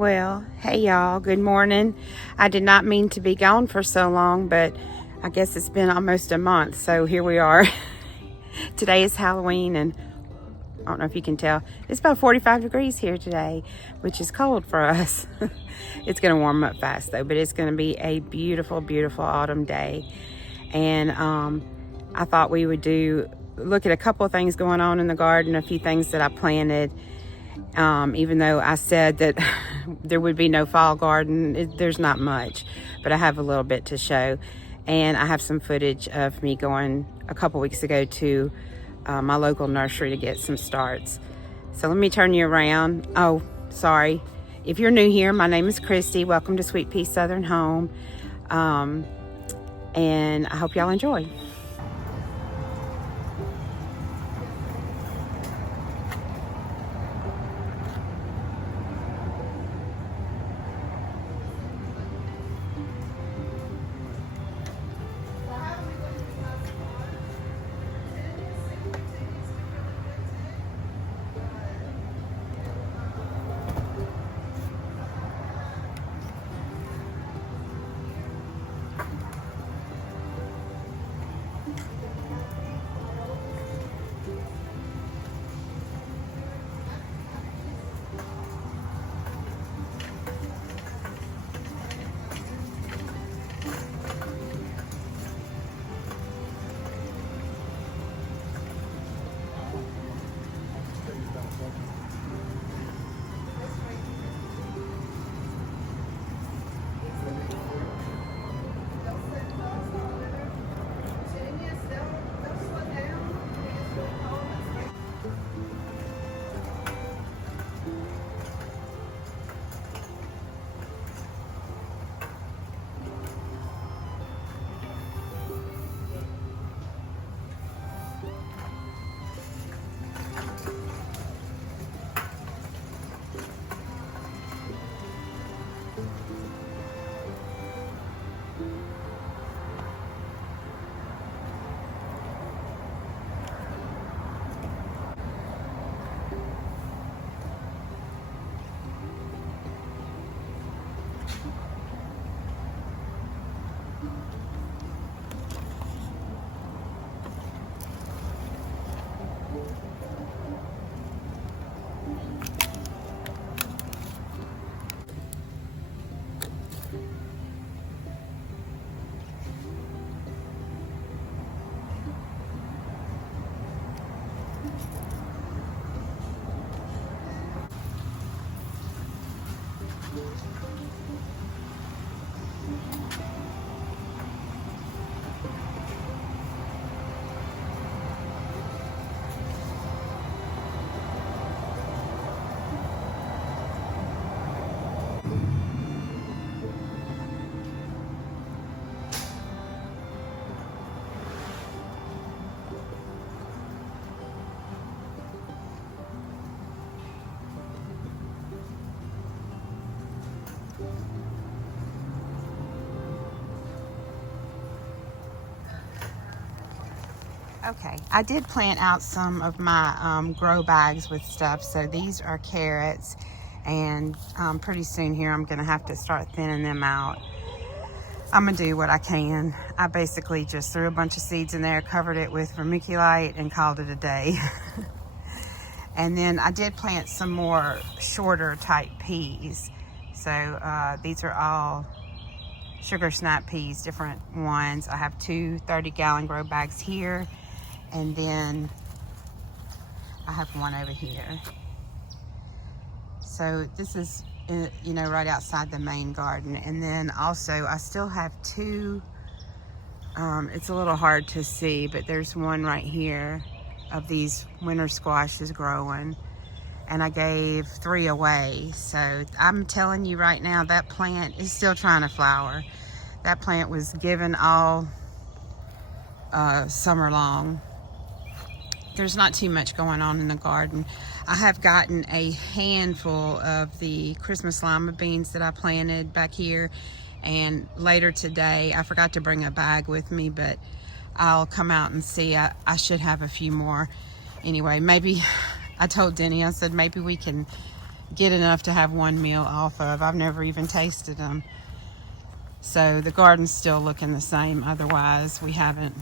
Well, hey y'all, good morning. I did not mean to be gone for so long, but I guess it's been almost a month, so here we are. Today is Halloween, and I don't know if you can tell, it's about 45 degrees here today, which is cold for us. It's gonna warm up fast though, but it's gonna be a beautiful, beautiful autumn day. And I thought we would look at a couple of things going on in the garden, a few things that I planted. Even though I said that there would be no fall garden, there's not much, but I have a little bit to show. And I have some footage of me going a couple weeks ago to my local nursery to get some starts. So let me turn you around. Oh, sorry. If you're new here, my name is Christy. Welcome to Sweet Pea Southern Home. And I hope y'all enjoy. Okay, I did plant out some of my grow bags with stuff. So these are carrots, and pretty soon here I'm gonna have to start thinning them out. I'm gonna do what I can. I basically just threw a bunch of seeds in there, covered it with vermiculite, and called it a day. And then I did plant some more shorter type peas. So these are all sugar snap peas, different ones. I have two 30-gallon grow bags here, and then I have one over here. So this is, you know, right outside the main garden. And then also I still have two, it's a little hard to see, but there's one right here of these winter squashes growing, and I gave 3 away. So I'm telling you right now, that plant is still trying to flower. That plant was given all summer long. There's not too much going on in the garden. I have gotten a handful of the Christmas lima beans that I planted back here, and later today, I forgot to bring a bag with me, but I'll come out and see. I should have a few more. Anyway, maybe I told Denny, I said maybe we can get enough to have one meal off of. I've never even tasted them. So the garden's still looking the same. Otherwise, we haven't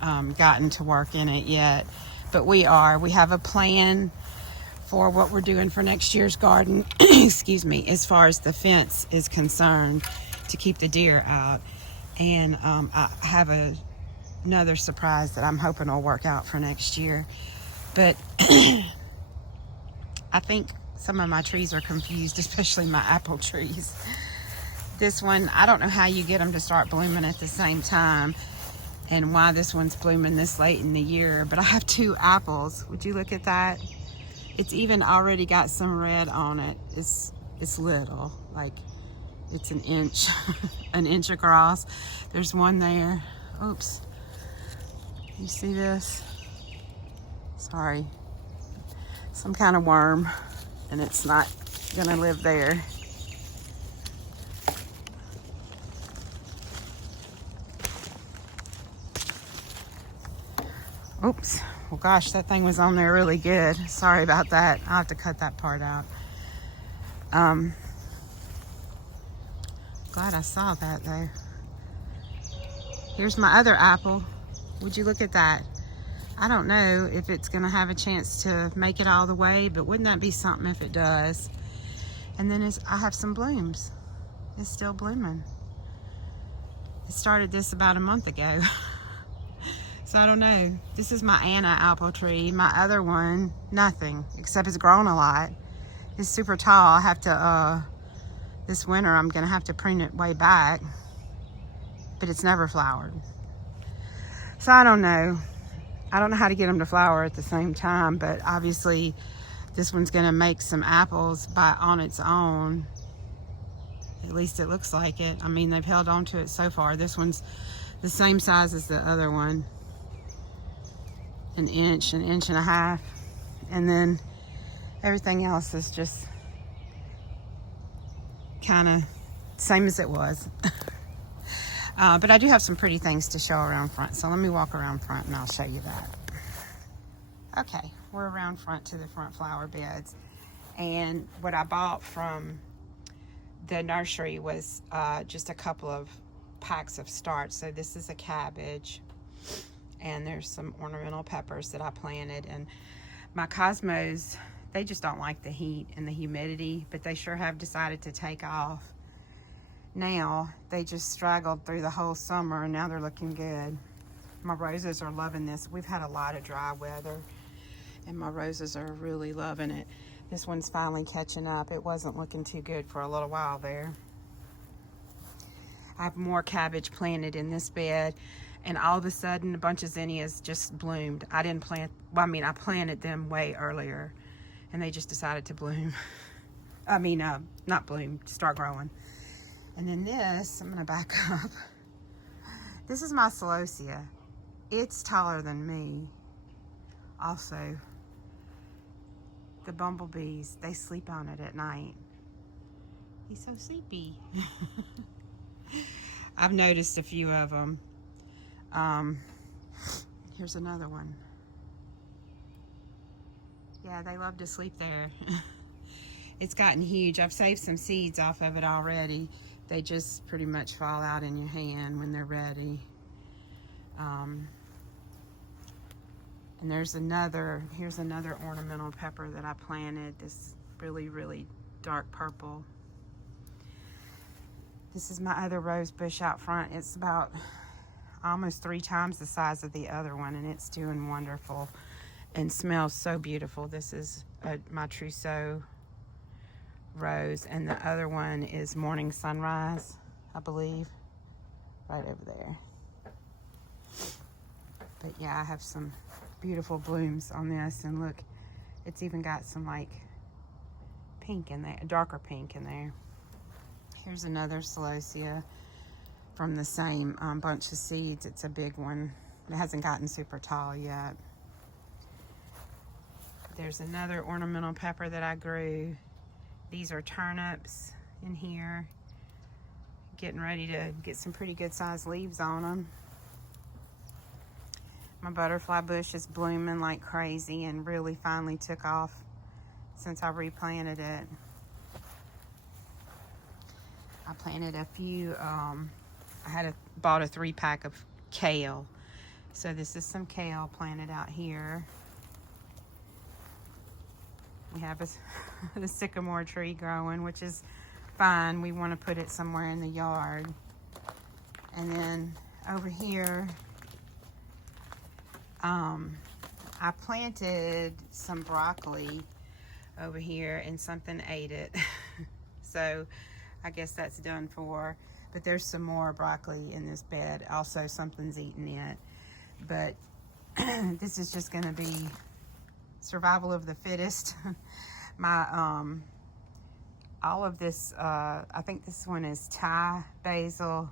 gotten to work in it yet. But we have a plan for what we're doing for next year's garden, excuse me, as far as the fence is concerned, to keep the deer out. And I have another surprise that I'm hoping will work out for next year. But I think some of my trees are confused, especially my apple trees. This one, I don't know how you get them to start blooming at the same time and why this one's blooming this late in the year, but I have 2 apples. Would you look at that? It's even already got some red on it. It's little, like it's an inch, an inch across. There's one there. Oops. You see this? Sorry. Some kind of worm, and it's not gonna live there. Oops. Well, gosh, that thing was on there really good. Sorry about that. I'll have to cut that part out. Glad I saw that, though. Here's my other apple. Would you look at that? I don't know if it's going to have a chance to make it all the way, but wouldn't that be something if it does? And then I have some blooms. It's still blooming. I started this about a month ago. So I don't know. This is my Anna apple tree. My other one, nothing, except it's grown a lot. It's super tall. I have to, this winter, I'm gonna have to prune it way back, but it's never flowered. So I don't know. I don't know how to get them to flower at the same time, but obviously this one's gonna make some apples on its own. At least it looks like it. I mean, they've held on to it so far. This one's the same size as the other one. An inch and a half. And then everything else is just kind of same as it was. But I do have some pretty things to show around front. So let me walk around front and I'll show you that. Okay, we're around front to the front flower beds. And what I bought from the nursery was just a couple of packs of starts. So this is a cabbage, and there's some ornamental peppers that I planted. And my cosmos, they just don't like the heat and the humidity, but they sure have decided to take off. Now, they just straggled through the whole summer, and now they're looking good. My roses are loving this. We've had a lot of dry weather, and my roses are really loving it. This one's finally catching up. It wasn't looking too good for a little while there. I have more cabbage planted in this bed, and all of a sudden a bunch of zinnias just bloomed. I didn't plant, well, I mean, I planted them way earlier, and they just decided to bloom. I mean, not bloom, start growing. And then this, I'm gonna back up. This is my celosia. It's taller than me. Also, the bumblebees, they sleep on it at night. He's so sleepy. I've noticed a few of them. Here's another one. Yeah, they love to sleep there. It's gotten huge. I've saved some seeds off of it already. They just pretty much fall out in your hand when they're ready. And here's another ornamental pepper that I planted, this really, really dark purple. This is my other rose bush out front. It's about almost 3 times the size of the other one, and it's doing wonderful and smells so beautiful. This is my trousseau rose, and the other one is Morning Sunrise, I believe, right over there. But yeah, I have some beautiful blooms on this, and look, it's even got some like pink in there, darker pink in there. Here's another celosia from the same bunch of seeds. It's a big one. It hasn't gotten super tall yet. There's another ornamental pepper that I grew. These are turnips in here. Getting ready to get some pretty good sized leaves on them. My butterfly bush is blooming like crazy and really finally took off since I replanted it. I planted a few, bought a 3-pack of kale. So this is some kale planted out here. We have a sycamore tree growing, which is fine. We want to put it somewhere in the yard. And then over here, I planted some broccoli over here and something ate it. So I guess that's done for. But there's some more broccoli in this bed. Also, something's eaten it. But this is just going to be survival of the fittest. My all of this, I think this one is Thai basil.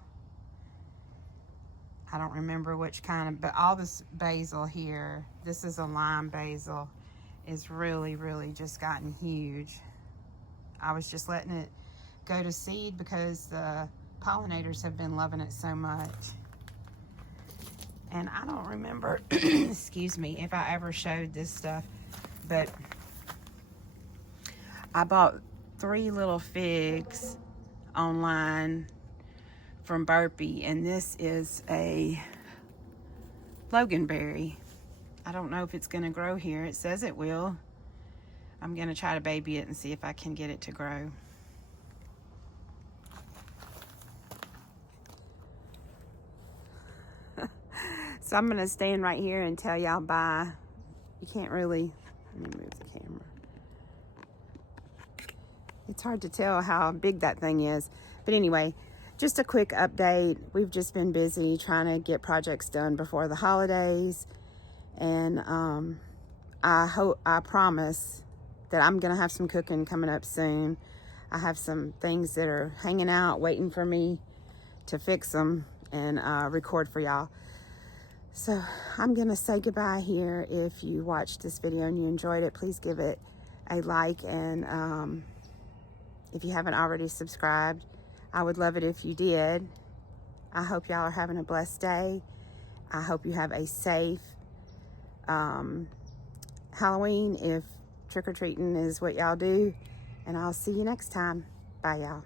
I don't remember which kind of, but all this basil here, this is a lime basil, is really just gotten huge. I was just letting it go to seed because the pollinators have been loving it so much. And I don't remember, excuse me, if I ever showed this stuff, but I bought 3 little figs online from Burpee, and this is a loganberry. I don't know if it's going to grow here. It says it will. I'm going to try to baby it and see if I can get it to grow. So I'm going to stand right here and tell y'all bye. You can't really, let me move the camera. It's hard to tell how big that thing is. But anyway, just a quick update. We've just been busy trying to get projects done before the holidays. And I promise that I'm going to have some cooking coming up soon. I have some things that are hanging out, waiting for me to fix them and record for y'all. So I'm going to say goodbye here. If you watched this video and you enjoyed it, please give it a like. And if you haven't already subscribed, I would love it if you did. I hope y'all are having a blessed day. I hope you have a safe Halloween if trick-or-treating is what y'all do. And I'll see you next time. Bye, y'all.